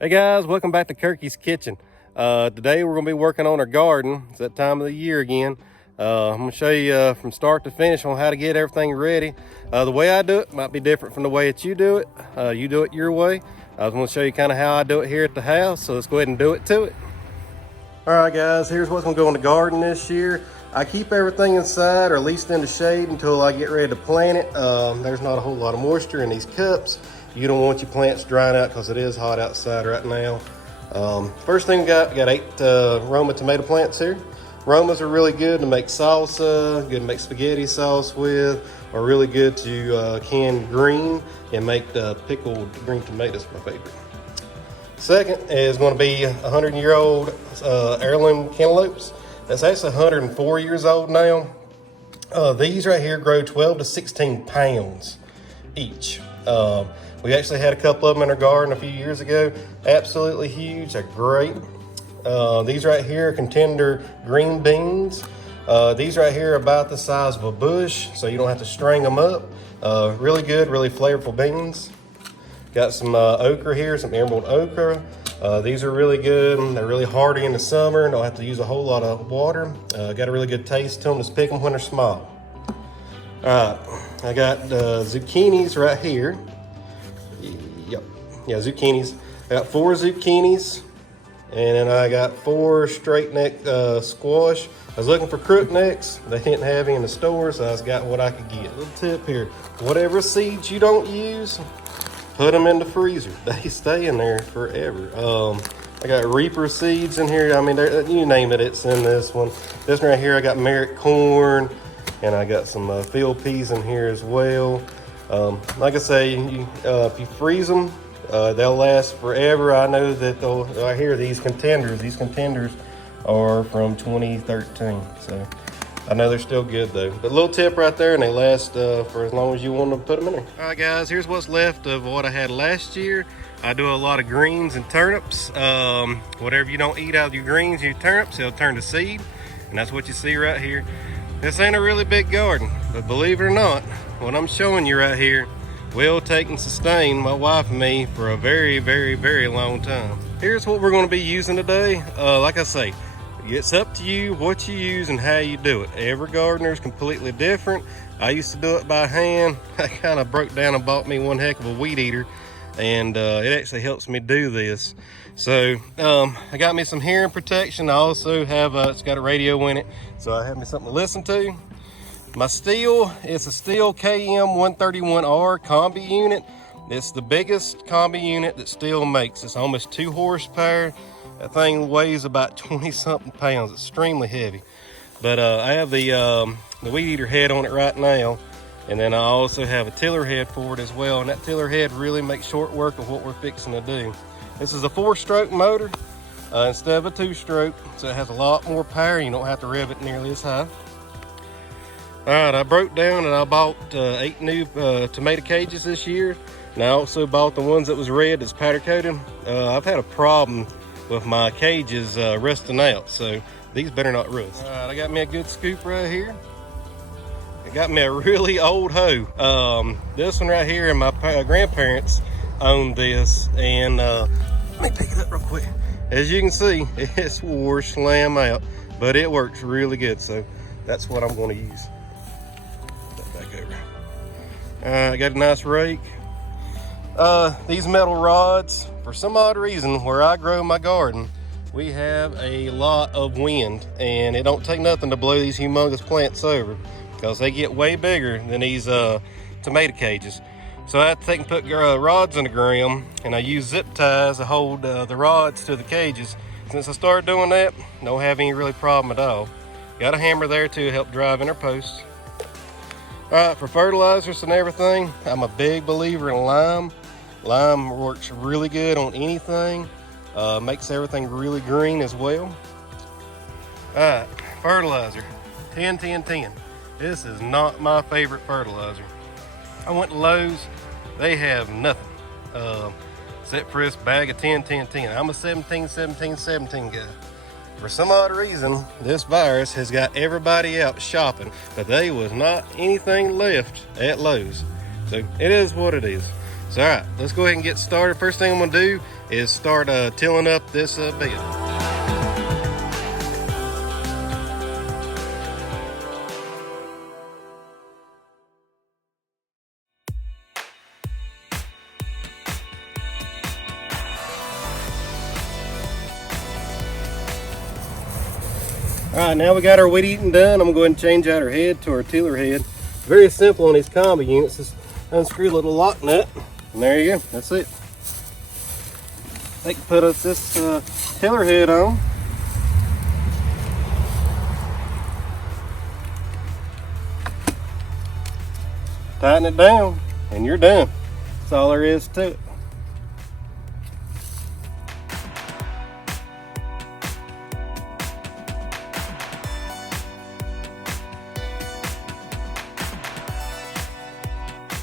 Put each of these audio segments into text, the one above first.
Hey guys, welcome back to Kirky's Kitchen. Today we're going to be working on our garden. It's that time of the year again. I'm going to show you from start to finish on how to get everything ready. The way I do it might be different from the way that you do it. You do it your way. I was going to show you kind of how I do it here at the house, so let's go ahead and do it to it. Alright guys, here's what's going to go in the garden this year. I keep everything inside or at least in the shade until I get ready to plant it. There's not a whole lot of moisture in these cups. You don't want your plants drying out because it is hot outside right now. First thing we got 8 Roma tomato plants here. Romas are really good to make salsa, good to make spaghetti sauce with, or really good to can green and make the pickled green tomatoes, my favorite. Second is going to be 100-year-old heirloom cantaloupes. That's actually 104 years old now. These right here grow 12 to 16 pounds each. We actually had a couple of them in our garden a few years ago. Absolutely huge, they're great. These right here are contender green beans. These right here are about the size of a bush, so you don't have to string them up. Really good, really flavorful beans. Got some okra here, some emerald okra. These are really good. They're really hardy in the summer. Don't have to use a whole lot of water. Got a really good taste to them. Just pick them when they're small. Alright, I got zucchinis right here. Yep, yeah, zucchinis. I got 4 zucchinis, and then I got 4 straight neck squash. I was looking for crook necks. They didn't have any in the store, so I just got what I could get. Little tip here: whatever seeds you don't use, put them in the freezer. They stay in there forever. I got Reaper seeds in here. I mean, you name it, it's in this one. This one right here, I got Merrick corn, and I got some field peas in here as well. Like I say, if you freeze them, they'll last forever. I know that I hear these contenders are from 2013. So I know they're still good though. But a little tip right there, and they last for as long as you want to put them in there. All right guys, here's what's left of what I had last year. I do a lot of greens and turnips. Whatever you don't eat out of your greens, your turnips, they'll turn to seed. And that's what you see right here. This ain't a really big garden, but believe it or not, what I'm showing you right here will take and sustain my wife and me for a very, very, very long time. Here's what we're going to be using today. Like I say, it's up to you what you use and how you do it. Every gardener is completely different. I used to do it by hand. I kind of broke down and bought me one heck of a weed eater, and it actually helps me do this. So I got me some hearing protection. I also have it's got a radio in it, so I have me something to listen to. My Stihl, it's a Stihl KM131R combi unit. It's the biggest combi unit that Stihl makes. It's almost 2 horsepower. That thing weighs about 20 something pounds. It's extremely heavy. But I have the weed eater head on it right now. And then I also have a tiller head for it as well. And that tiller head really makes short work of what we're fixing to do. This is a 4-stroke motor instead of a 2-stroke. So it has a lot more power. You don't have to rev it nearly as high. All right, I broke down and I bought 8 new tomato cages this year. And I also bought the ones that was red that's powder coated. I've had a problem with my cages rusting out, so these better not rust. All right, I got me a good scoop right here. I got me a really old hoe. This one right here, and my grandparents owned this, and let me pick it up real quick. As you can see, it's wore slam out, but it works really good, so that's what I'm going to use. Put that back over. I got a nice rake. These metal rods, for some odd reason, where I grow my garden, we have a lot of wind, and it don't take nothing to blow these humongous plants over, because they get way bigger than these tomato cages. So I have to take and put rods in the ground, and I use zip ties to hold the rods to the cages. Since I started doing that, don't have any really problem at all. Got a hammer there to help drive in our posts. All right, for fertilizers and everything, I'm a big believer in lime. Lime works really good on anything. Makes everything really green as well. All right, fertilizer, 10, 10, 10. This is not my favorite fertilizer. I went to Lowe's, they have nothing except for this bag of 10, 10, 10. I'm a 17, 17, 17 guy. For some odd reason, this virus has got everybody out shopping, but there was not anything left at Lowe's. So it is what it is. So all right, let's go ahead and get started. First thing I'm gonna do is start tilling up this bed. All right, now we got our weed eating done. I'm gonna go ahead and change out our head to our tiller head. Very simple on these combo units. Just unscrew a little lock nut, and there you go. That's it. They can put us this tiller head on. Tighten it down, and you're done. That's all there is to it.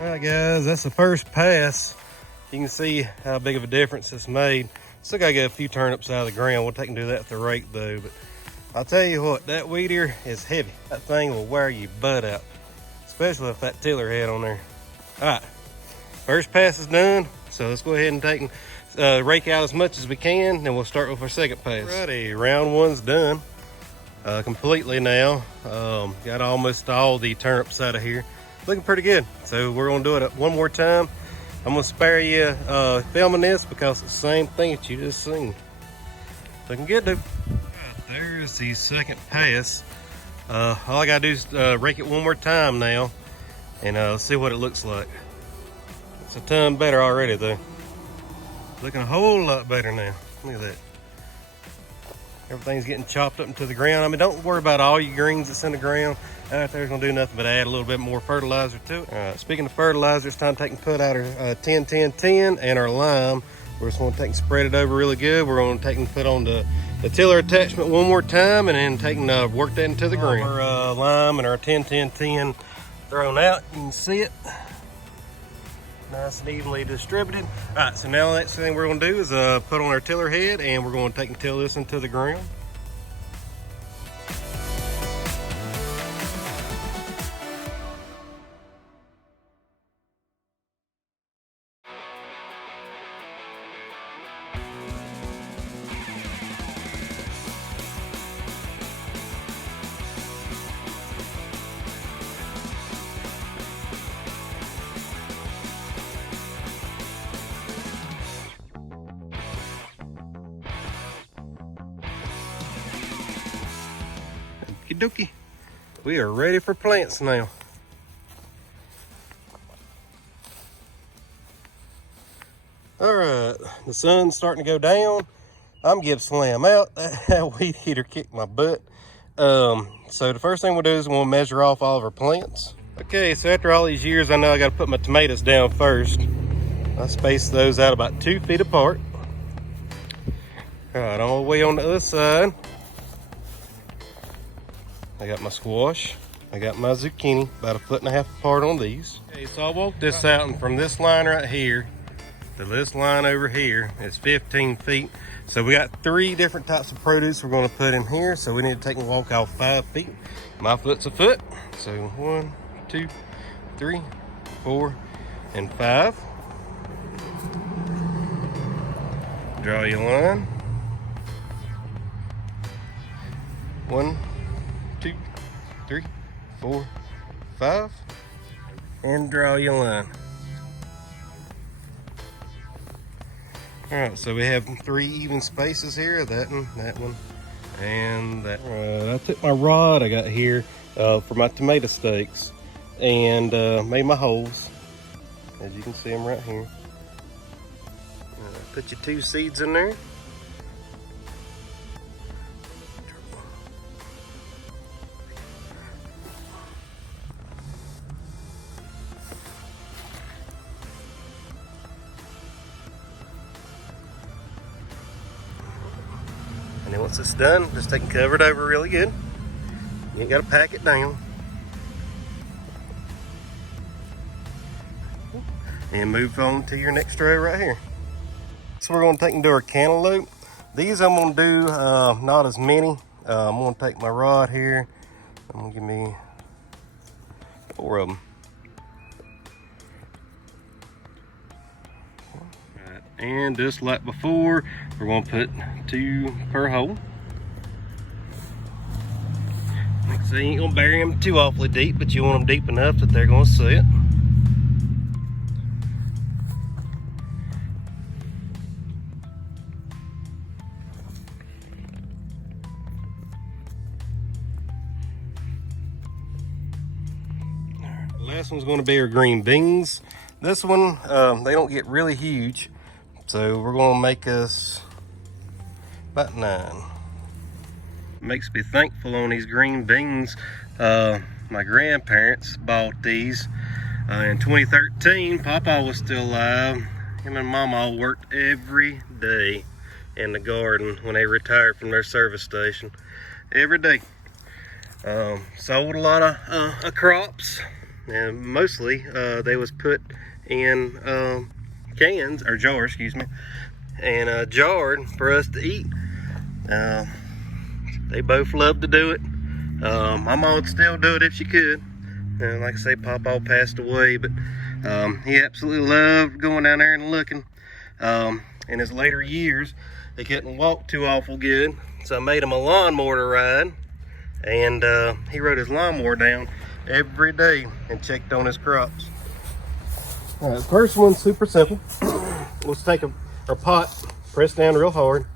Alright guys, that's the first pass. You can see how big of a difference it's made. Still gotta get a few turnips out of the ground. We'll take and do that with the rake though. But I'll tell you what, that weed eater is heavy. That thing will wear your butt out, especially with that tiller head on there. Alright, first pass is done. So let's go ahead and take and rake out as much as we can, then we'll start with our second pass. Alrighty, round one's done completely now. Got almost all the turnips out of here. Looking pretty good. So we're gonna do it one more time. I'm gonna spare you filming this because it's the same thing that you just seen. Looking good, dude. Right, there's the second pass. All I gotta do is rake it one more time now and see what it looks like. It's a ton better already though. Looking a whole lot better now. Look at that. Everything's getting chopped up into the ground. I mean, don't worry about all your greens that's in the ground. Out there's gonna do nothing but add a little bit more fertilizer to it. All right, speaking of fertilizer, it's time to take and put out our 10-10-10 and our lime. We're just gonna take and spread it over really good. We're gonna take and put on the tiller attachment one more time and then take and work that into the ground. Our lime and our 10-10-10 thrown out, you can see it. Nice and evenly distributed. All right, so now the next thing we're gonna do is put on our tiller head and we're gonna take and till this into the ground. Okie dokie. We are ready for plants now. All right, the sun's starting to go down. I'm getting slam out. That weed eater kicked my butt. So the first thing we'll do is we'll measure off all of our plants. Okay, so after all these years, I know I got to put my tomatoes down first. I spaced those out about 2 feet apart. All right, all the way on the other side. I got my squash, I got my zucchini, about 1.5 feet apart on these. Okay, so I walked this out, and from this line right here to this line over here, it's 15 feet. So we got 3 different types of produce we're gonna put in here. So we need to take and walk out 5 feet. My foot's a foot. So 1, 2, 3, 4, and 5. Draw your line. 1, 2, 3, 4, 5, and draw your line. All right, so we have 3 even spaces here, that one, and that one. I took my rod I got here for my tomato stakes and made my holes, as you can see them right here. Put your 2 seeds in there. And then once it's done, just take and cover it over really good. You ain't got to pack it down. And move on to your next row right here. So we're going to take and do our cantaloupe. These I'm going to do not as many. I'm going to take my rod here. I'm going to give me 4 of them. And just like before, we're going to put 2 per hole. Like I say, you ain't going to bury them too awfully deep, but you want them deep enough that they're going to sit. The last one's going to be our green beans. This one, they don't get really huge, so we're going to make us about 9. Makes me thankful on these green beans. My grandparents bought these in 2013. Papa was still alive. Him and Mama worked every day in the garden when they retired from their service station. Every day. Sold a lot of crops, and mostly they was put in cans, or jars, excuse me, and jarred for us to eat. They both loved to do it. My mom would still do it if she could. And like I say, Papa passed away, but he absolutely loved going down there and looking. In his later years, he couldn't walk too awful good, so I made him a lawnmower to ride, and he rode his lawnmower down every day and checked on his crops. All right, first one's super simple. Let's take a pot, press down real hard,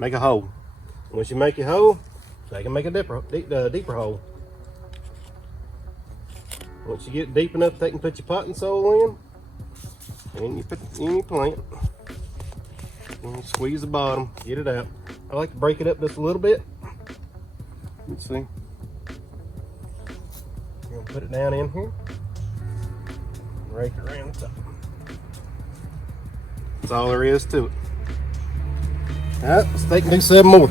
make a hole. Once you make your hole, take and make a deeper hole. Once you get deep enough, they can put your potting soil in, and you put in your plant. And squeeze the bottom, get it out. I like to break it up just a little bit. Let's see. We'll put it down in here. Rake it around the top. That's all there is to it. All right, let's take and do 7 more.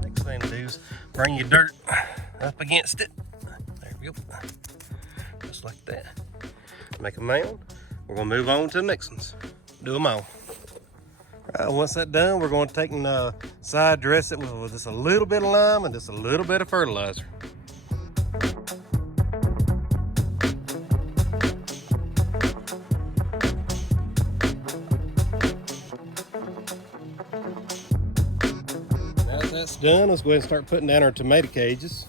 Next thing to do is bring your dirt up against it. There we go. Just like that. Make a mound. We're gonna move on to the next ones. Do them all. Once that's done, we're going to take and side dress it with just a little bit of lime and just a little bit of fertilizer. Now that that's done, let's go ahead and start putting down our tomato cages.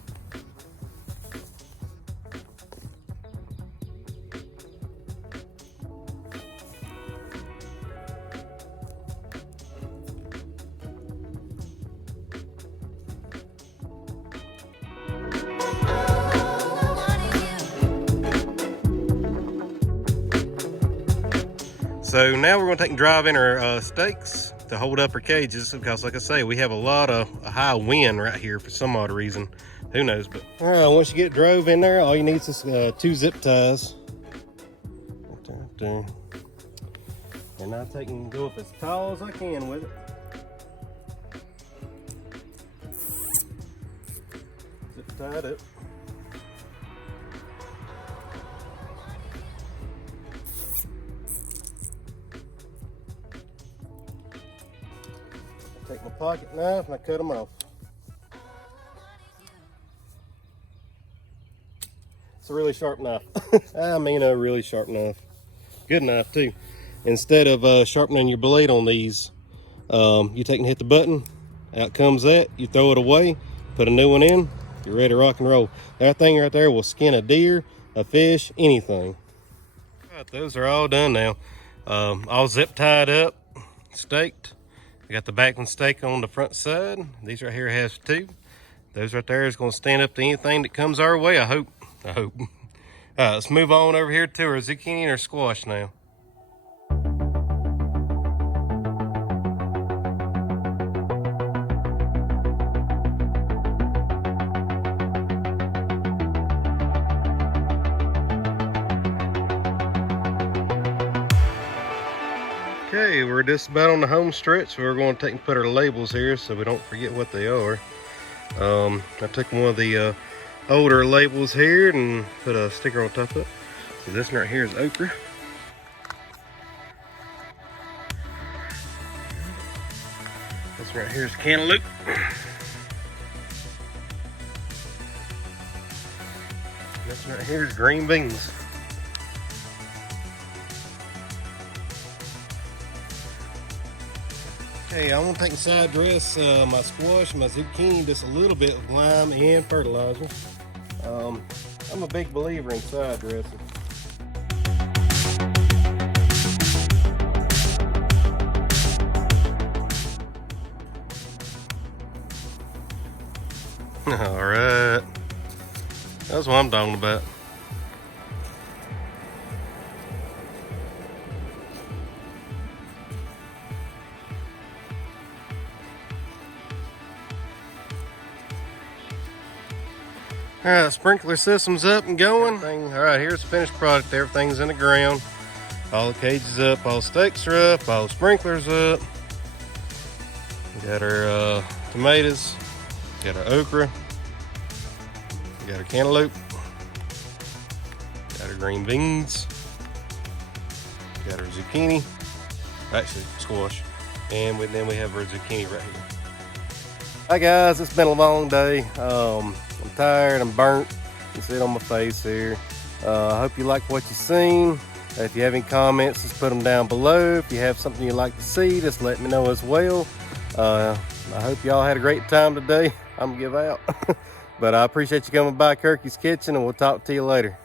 So now we're going to take and drive in our stakes to hold up our cages, because like I say, we have a lot of high wind right here for some odd reason. Who knows? But all right, once you get drove in there, all you need is 2 zip ties. And I take and go up as tall as I can with it. Zip tied up. Take my pocket knife and I cut them off. It's a really sharp knife. I mean a really sharp knife. Good knife too. Instead of sharpening your blade on these, you take and hit the button, out comes that, you throw it away, put a new one in, you're ready to rock and roll. That thing right there will skin a deer, a fish, anything. All right, those are all done now. All zip tied up, staked. I got the back one stake on the front side. These right here has 2. Those right there is going to stand up to anything that comes our way, I hope. All right, let's move on over here to our zucchini and our squash now. Okay, we're just about on the home stretch. We're going to take and put our labels here so we don't forget what they are. I took one of the older labels here and put a sticker on top of it. So this one right here is okra. Right here's cantaloupe. This right here is green beans. Okay, I'm gonna take and side dress my squash, my zucchini just a little bit with lime and fertilizer. I'm a big believer in side dressing. All right, that's what I'm talking about. All right, sprinkler system's up and going. All right, here's the finished product. Everything's in the ground. All the cages up, all the stakes are up, all the sprinklers up. We got our tomatoes, got our okra, we got our cantaloupe, got our green beans, got our zucchini, actually squash, and then we have our zucchini right here. Hi guys, it's been a long day. I'm tired, I'm burnt. You can see it on my face here. I hope you like what you've seen. If you have any comments, just put them down below. If you have something you'd like to see, just let me know as well. I hope y'all had a great time today. I'm gonna give out. But I appreciate you coming by Kirky's Kitchen, and we'll talk to you later.